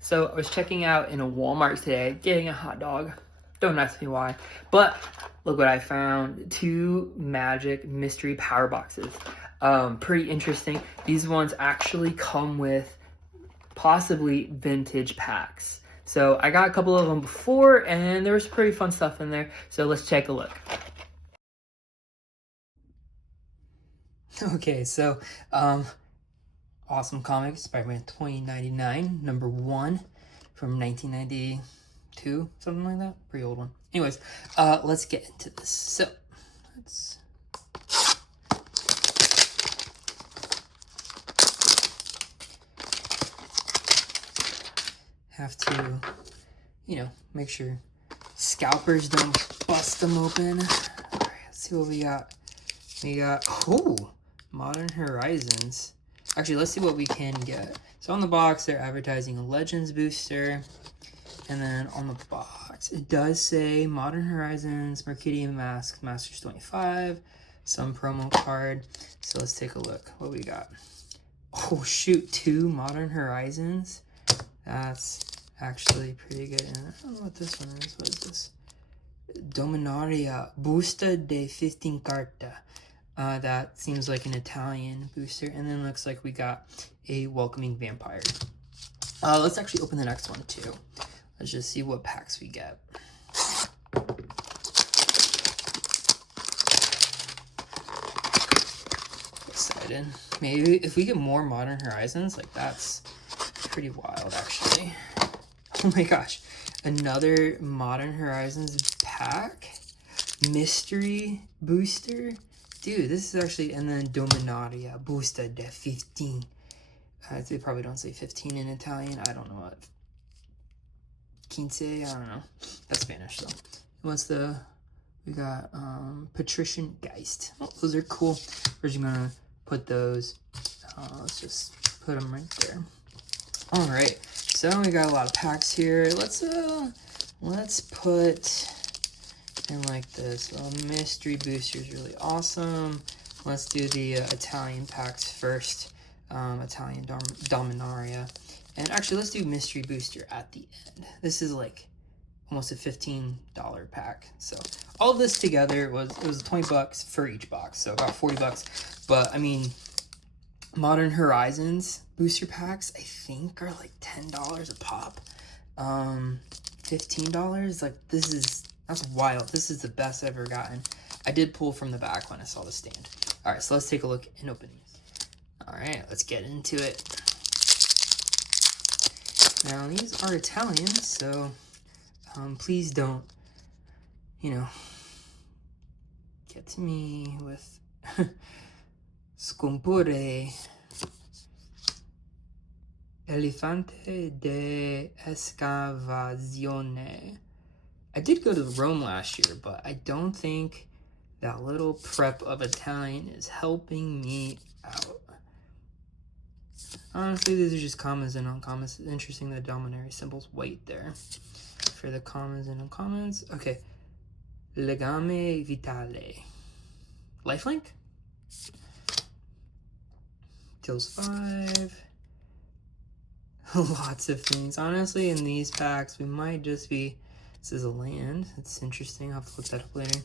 So I was checking out in a Walmart today, getting a hot dog. Don't ask me why. But look what I found. 2 magic mystery power boxes. Pretty interesting. These ones actually come with possibly vintage packs. So I got a couple of them before and there was pretty fun stuff in there. So let's take a look. Okay, so awesome Comics, Spider-Man 2099, number 1 from 1992, something like that. Pretty old one. Anyways, let's get into this. So, let's have to, make sure scalpers don't bust them open. All right, let's see what we got. We got, Modern Horizons. Actually, let's see what we can get. So on the box, they're advertising a Legends booster. And then on the box, it does say Modern Horizons, Mercurial Mask, Masters 25, some promo card. So let's take a look. What we got? Oh, shoot, 2 Modern Horizons. That's actually pretty good. And I don't know what this one is. What is this? Dominaria Busta de 15 Carta. That seems like an Italian booster. And then looks like we got a Welcoming Vampire. Let's actually open the next one too. Let's just see what packs we get. Excited. Maybe if we get more Modern Horizons, like that's pretty wild actually. Oh my gosh. Another Modern Horizons pack? Mystery booster? Dude, this is actually, and then Dominaria Busta de 15. They probably don't say 15 in Italian. I don't know what. Quince, I don't know. That's Spanish though. What's the, we got Patrician Geist. Oh, those are cool. We're just gonna put those, let's just put them right there. All right, so we got a lot of packs here. Let's put in like this. Mystery booster is really awesome. Let's do the Italian packs first. Italian Dominaria. And actually, let's do Mystery Booster at the end. This is like almost a $15 pack. So all of this together it was 20 bucks for each box. So about 40 bucks. But I mean, Modern Horizons booster packs, I think are like $10 a pop. $15. Like that's wild. This is the best I've ever gotten. I did pull from the back when I saw the stand. All right, so let's take a look and open these. All right, let's get into it. Now, these are Italian, so please don't, get to me with Scompure Elefante de Escavazione. I did go to Rome last year, but I don't think that little prep of Italian is helping me out. Honestly, these are just commons and uncommons. It's interesting that Dominaria symbol's white there for the commons and uncommons. Okay. Legame Vitale. Lifelink? Deals 5. Lots of things. Honestly, in these packs, we might just be... This is a land. It's interesting. I'll have to look that up later.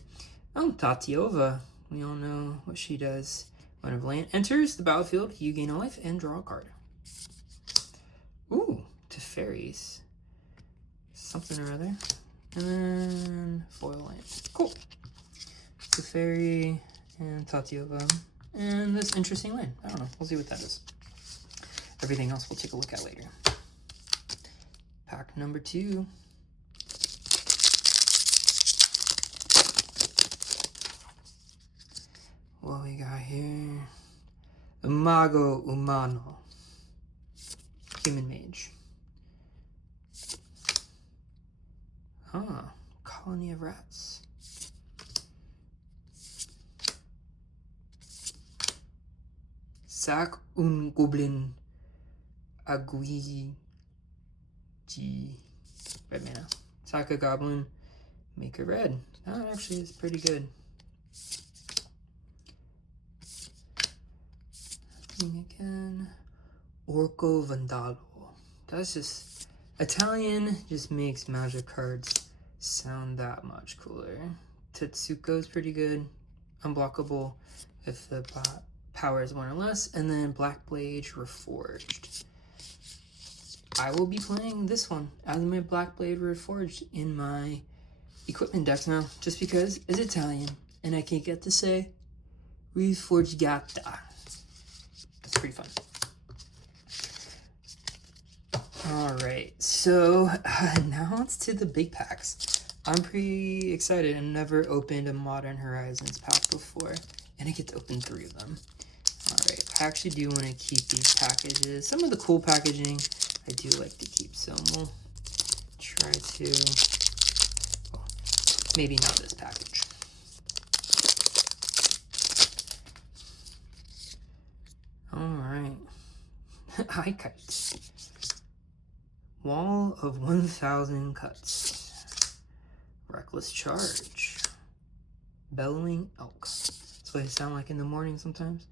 Oh, Tatiova. We all know what she does. When a land enters the battlefield, you gain a life and draw a card. Ooh, Teferis. Something or other. And then foil land. Cool. Teferi and Tatiova. And this interesting land. I don't know. We'll see what that is. Everything else we'll take a look at later. Pack number 2. What we got here? Mago Umano. Human Mage. Colony of Rats. Sack un Goblin Aguiji. Red mana. Sack a Goblin, make a red. That actually is pretty good. Again. Orco Vandalo. That's just Italian just makes magic cards sound that much cooler. Tetsuko's pretty good. Unblockable if the power is 1 or less. And then Black Blade Reforged. I will be playing this one as my Black Blade Reforged in my equipment decks now, just because it's Italian and I can get to say Reforgata. That's pretty fun. Alright, so now it's to the big packs. I'm pretty excited. I've never opened a Modern Horizons pack before, and I get to open 3 of them. Alright, I actually do want to keep these packages. Some of the cool packaging I do like to keep, so we'll try to, well, maybe not this package. Alright, Ikite. Wall of 1,000 Cuts. Reckless Charge. Bellowing Elk. That's what they sound like in the morning sometimes.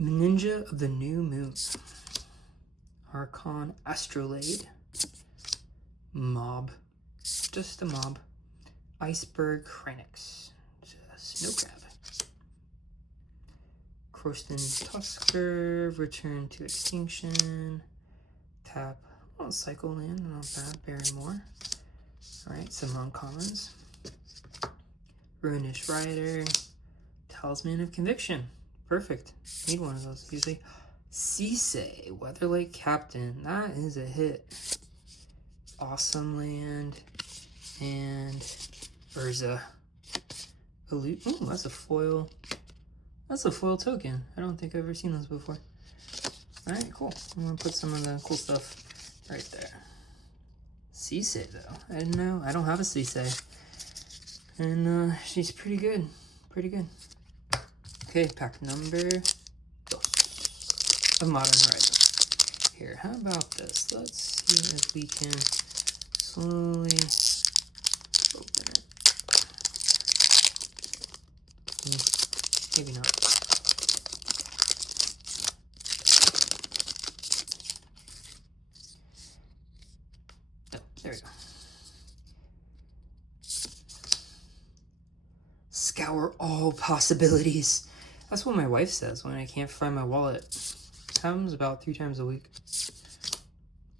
Ninja of the New Moon. Archon Astrolabe. Mob. Just a mob. Iceberg Cranix. Snow Crab. Croston Tusker. Return to Extinction. Tap. Oh, Cycle Land. Not bad. Barrymore. Alright, some uncommons. Ruinish Rider. Talisman of Conviction. Perfect. Need one of those usually. Sisay, Weatherlight Captain. That is a hit. Awesome Land. And Urza. Ooh, that's a foil. That's a foil token. I don't think I've ever seen those before. Alright, cool. I'm going to put some of the cool stuff right there. Sisay, though. I didn't know. I don't have a Sisay. And she's pretty good. Pretty good. Okay, pack number 2 of Modern Horizons. Here, how about this? Let's see if we can slowly open it. Maybe not. Oh, there we go. Scour all possibilities. That's what my wife says when I can't find my wallet. It happens about 3 times a week.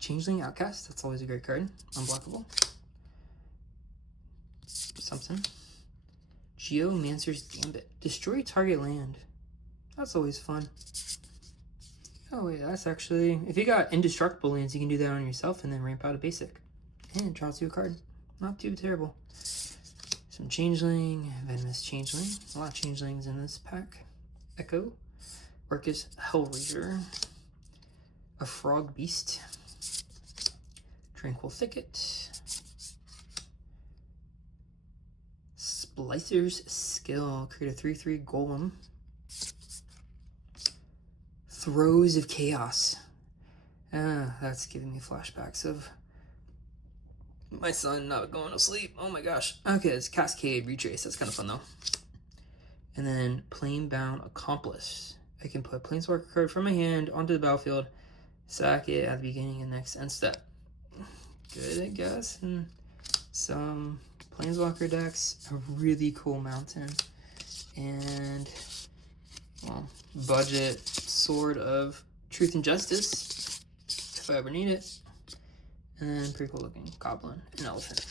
Changeling Outcast, that's always a great card. Unblockable. Something. Geomancer's Gambit. Destroy target land. That's always fun. Oh wait, that's actually... If you got indestructible lands, you can do that on yourself and then ramp out a basic. And it draws you a card. Not too terrible. Some Changeling, Venomous Changeling. A lot of Changelings in this pack. Echo. Orcus Hellraiser. A Frog Beast. Tranquil Thicket. Splicer's Skill. Create a 3/3 Golem. Throes of Chaos. That's giving me flashbacks of my son not going to sleep. Oh my gosh. Okay, it's Cascade Retrace. That's kind of fun though. And then Planebound Accomplice. I can put Planeswalker card from my hand onto the battlefield, sack it at the beginning of the next end step. Good, I guess. And some Planeswalker decks. A really cool mountain. And, well, budget Sword of Truth and Justice, if I ever need it. And then pretty cool looking Goblin and Elephant.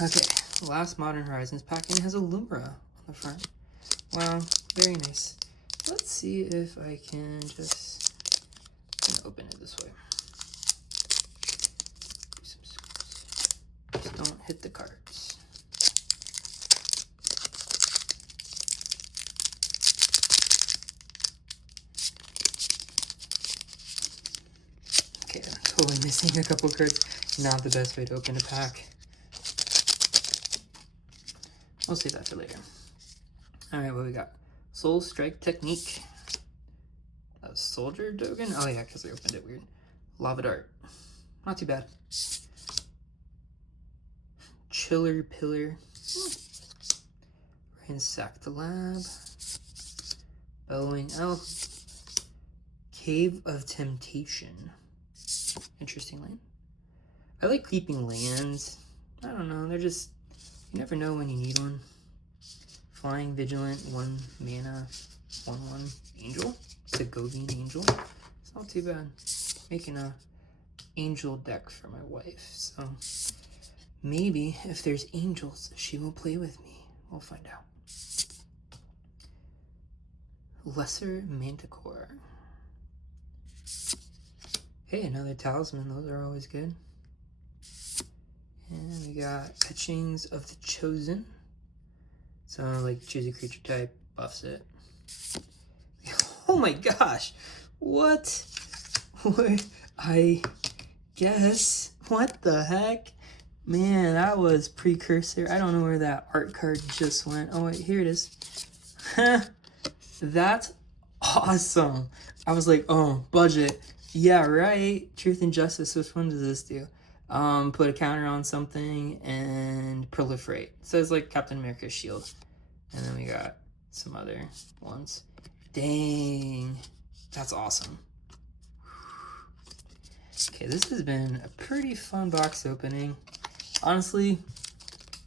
Okay, last Modern Horizons pack, and it has a Lumra on the front. Wow, very nice. Let's see if I can just open it this way. Just don't hit the cards. Okay, I'm totally missing a couple cards. Not the best way to open a pack. We'll save that for later. Alright, what we got? Soul Strike Technique. A Soldier Dogen? Oh yeah, because I opened it weird. Lava Dart. Not too bad. Chiller Pillar. Ransack the Lab. Bellowing Elk. Cave of Temptation. Interesting land. I like keeping lands. I don't know, they're just, you never know when you need one. Flying Vigilant, 1 mana, 1/1 angel. Segovian angel. It's not too bad. Making a angel deck for my wife, so maybe if there's angels, she will play with me. We'll find out. Lesser Manticore. Hey, another talisman. Those are always good. And we got Etchings of the Chosen. So, like, choose a creature type, buffs it. Oh my gosh! What? I guess. What the heck? Man, that was precursor. I don't know where that art card just went. Oh, wait, here it is. That's awesome. I was like, oh, budget. Yeah, right. Truth and Justice. Which one does this do? Put a counter on something and proliferate. So it's like Captain America's shield. And then we got some other ones. Dang. That's awesome. Okay, this has been a pretty fun box opening. Honestly,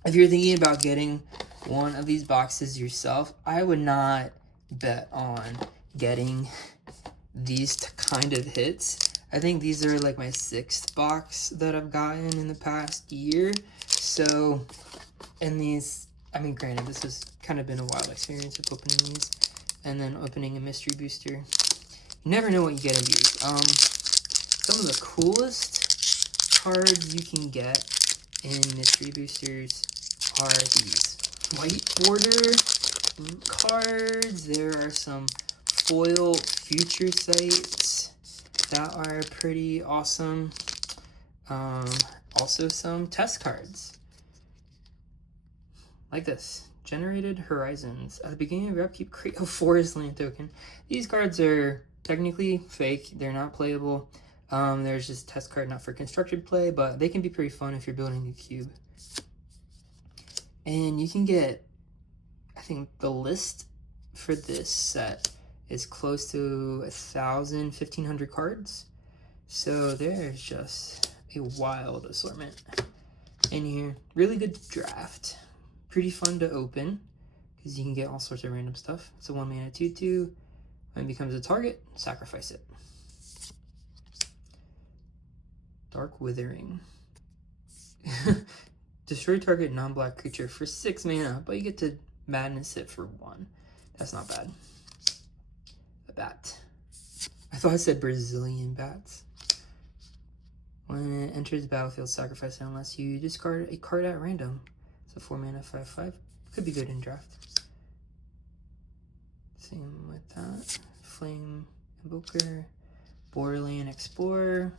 if you're thinking about getting one of these boxes yourself, I would not bet on getting these kind of hits. I think these are like my 6th box that I've gotten in the past year. So, and these, I mean, granted, this has kind of been a wild experience of opening these and then opening a mystery booster. You never know what you get in these. Some of the coolest cards you can get in mystery boosters are these white border cards. There are some foil future sites that are pretty awesome. Also some test cards like this. Generated Horizons. At the beginning of your upkeep, create a forest land token. These cards are technically fake. They're not playable. There's just test card not for constructed play, but they can be pretty fun if you're building a cube. And you can get, I think the list for this set is close to 1,000, 1,500 cards. So there's just a wild assortment in here. Really good draft. Pretty fun to open because you can get all sorts of random stuff. It's a 1 mana 2/2. When it becomes a target, sacrifice it. Dark Withering. Destroy target non-black creature for 6 mana, but you get to madness it for 1. That's not bad. A bat. I thought I said Brazilian bats. When it enters the battlefield, sacrifice it unless you discard a card at random. It's a 4 mana 5/5. Could be good in draft. Same with that. Flame Invoker. Borderland Explorer.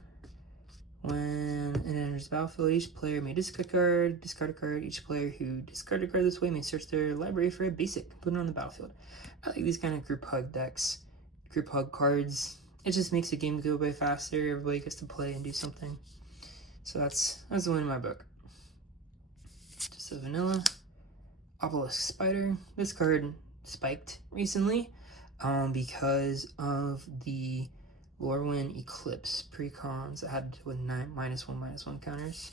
When it enters the battlefield, each player may discard a card. Each player who discarded a card this way may search their library for a basic, put it on the battlefield. I like these kind of group hug decks, group hug cards. It just makes the game go by faster. Everybody gets to play and do something. So that's the one in my book. Just a vanilla. Obelisk Spider. This card spiked recently because of the Lorwyn Eclipse precons that had to do with -1/-1 counters.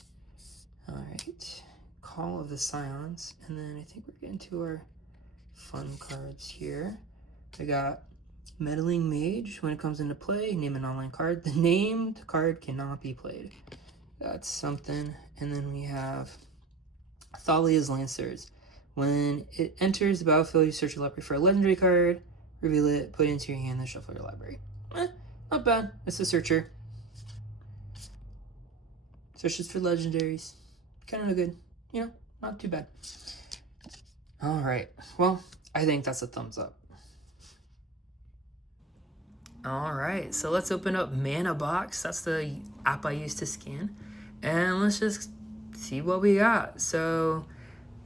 Alright. Call of the Scions. And then I think we're getting to our fun cards here. I got Meddling Mage. When it comes into play, name an online card. The named card cannot be played. That's something. And then we have Thalia's Lancers. When it enters the battlefield, you search your library for a legendary card, reveal it, put it into your hand, then shuffle your library. Not bad. It's a searcher. Searches for legendaries. Kind of good. You know, not too bad. Alright. Well, I think that's a thumbs up. Alright, so let's open up Mana Box. That's the app I use to scan. And let's just see what we got. So,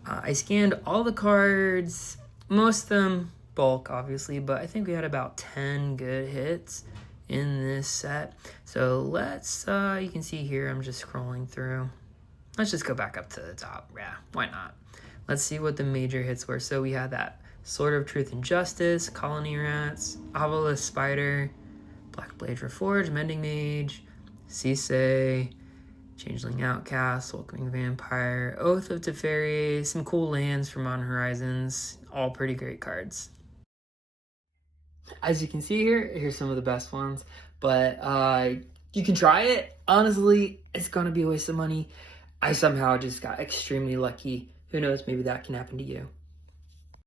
I scanned all the cards. Most of them bulk, obviously, but I think we had about 10 good hits in this set. So let's, you can see here, I'm just scrolling through. Let's just go back up to the top. Yeah, why not? Let's see what the major hits were. So we had that Sword of Truth and Justice, Colony Rats, Obelisk Spider, Black Blade Reforged, Mending Mage, Sisei, Changeling Outcast, Welcoming Vampire, Oath of Teferi, some cool lands from Modern Horizons, all pretty great cards. As you can see here, here's some of the best ones, but you can try it. Honestly, it's gonna be a waste of money. I somehow just got extremely lucky. Who knows, maybe that can happen to you.